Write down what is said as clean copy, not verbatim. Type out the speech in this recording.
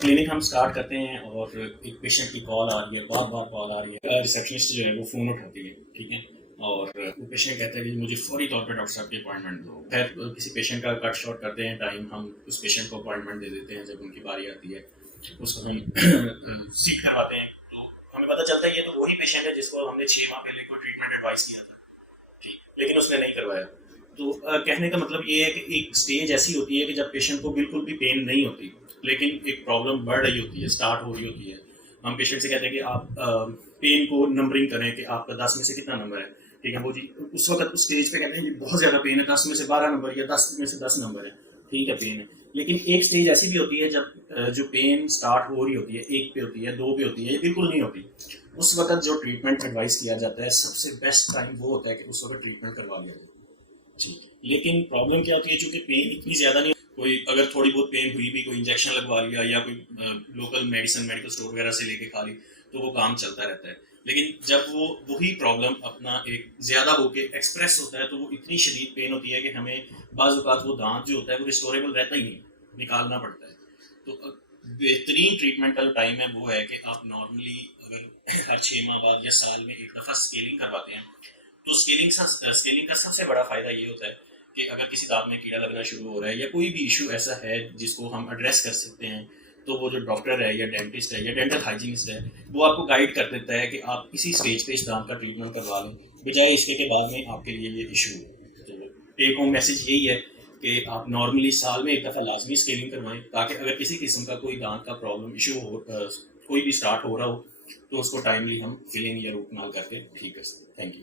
Clinic ہم start کرتے ہیں اور ایک پیشنٹ کی کال آ رہی ہے، بار بار کال آ رہی ہے، ریسیپشنسٹ جو ہے وہ فون اٹھاتی ہے، ٹھیک ہے، اور وہ پیشنٹ کہتا ہے کہ مجھے فوری طور پہ ڈاکٹر صاحب کی اپوائنٹمنٹ دو. خیر کسی پیشنٹ کا کٹ شارٹ کرتے ہیں ٹائم، ہم اس پیشنٹ کو اپوائنٹمنٹ دے دیتے ہیں. جب ان کی باری آتی ہے اس کو ہم سیٹ کرواتے ہیں تو ہمیں پتہ چلتا ہے یہ تو وہی پیشنٹ ہے جس کو ہم نے 6 ماہ پہلے کوئی ٹریٹمنٹ ایڈوائز کیا تھا، ٹھیک، لیکن اس نے نہیں کروایا. تو کہنے کا مطلب یہ ہے کہ ایک سٹیج ایسی ہوتی ہے کہ جب پیشنٹ کو بالکل بھی پین نہیں ہوتی لیکن ایک پرابلم بڑھ رہی ہوتی ہے، اسٹارٹ ہو رہی ہوتی ہے. ہم پیشنٹ سے کہتے ہیں کہ آپ پین کو نمبرنگ کریں کہ آپ کا 10 میں سے کتنا نمبر ہے، ٹھیک ہے. وہ جی اس وقت اس اسٹیج پہ کہتے ہیں کہ بہت زیادہ پین ہے، 10 میں سے 12 نمبر یا 10 میں سے 10 نمبر ہے، ٹھیک ہے، پین ہے. لیکن ایک سٹیج ایسی بھی ہوتی ہے جب جو پین اسٹارٹ ہو رہی ہوتی ہے، 1 پہ ہوتی ہے، 2 پہ ہوتی ہے، یہ بالکل نہیں ہوتی. اس وقت جو ٹریٹمنٹ ایڈوائز کیا جاتا ہے سب سے بیسٹ ٹائم وہ ہوتا ہے کہ اس وقت ٹریٹمنٹ کروا لیا جائے. جی، لیکن پرابلم کیا ہوتی ہے، چونکہ پین اتنی زیادہ نہیں، کوئی اگر تھوڑی بہت پین ہوئی بھی، کوئی انجیکشن لگوا لیا یا کوئی لوکل میڈیسن میڈیکل اسٹور وغیرہ سے لے کے کھا لی تو وہ کام چلتا رہتا ہے. لیکن جب وہی پرابلم اپنا ایک زیادہ ہو کے ایکسپریس ہوتا ہے تو وہ اتنی شدید پین ہوتی ہے کہ ہمیں بعض اوقات وہ دانت جو ہوتا ہے وہ ریسٹوریبل رہتا ہی نہیں، نکالنا پڑتا ہے. تو بہترین ٹریٹمنٹ کا جو ٹائم ہے وہ ہے کہ آپ نارملی اگر ہر 6 ماہ بعد یا سال میں ایک دفعہ اسکیلنگ کرواتے ہیں تو اسکیلنگ کا سب سے بڑا فائدہ یہ ہوتا ہے کہ اگر کسی دانت میں کیڑا لگنا شروع ہو رہا ہے یا کوئی بھی ایشو ایسا ہے جس کو ہم ایڈریس کر سکتے ہیں تو وہ جو ڈاکٹر ہے یا ڈینٹسٹ ہے یا ڈینٹل ہائیجینسٹ ہے وہ آپ کو گائیڈ کر دیتا ہے کہ آپ اسی اسٹیج پہ اس دانت کا ٹریٹمنٹ کروا لیں بجائے اس کے بعد میں آپ کے لیے یہ ایشو ہو. ٹیک ہوم میسج یہی ہے کہ آپ نارملی سال میں ایک دفعہ لازمی اسکیلنگ کروائیں تاکہ اگر کسی قسم کا کوئی دانت کا پرابلم ایشو ہو، کوئی بھی اسٹارٹ ہو رہا ہو تو اس کو ٹائملی ہم فلنگ یا روٹ کنال کر کے ٹھیک کر سکیں. Thank you.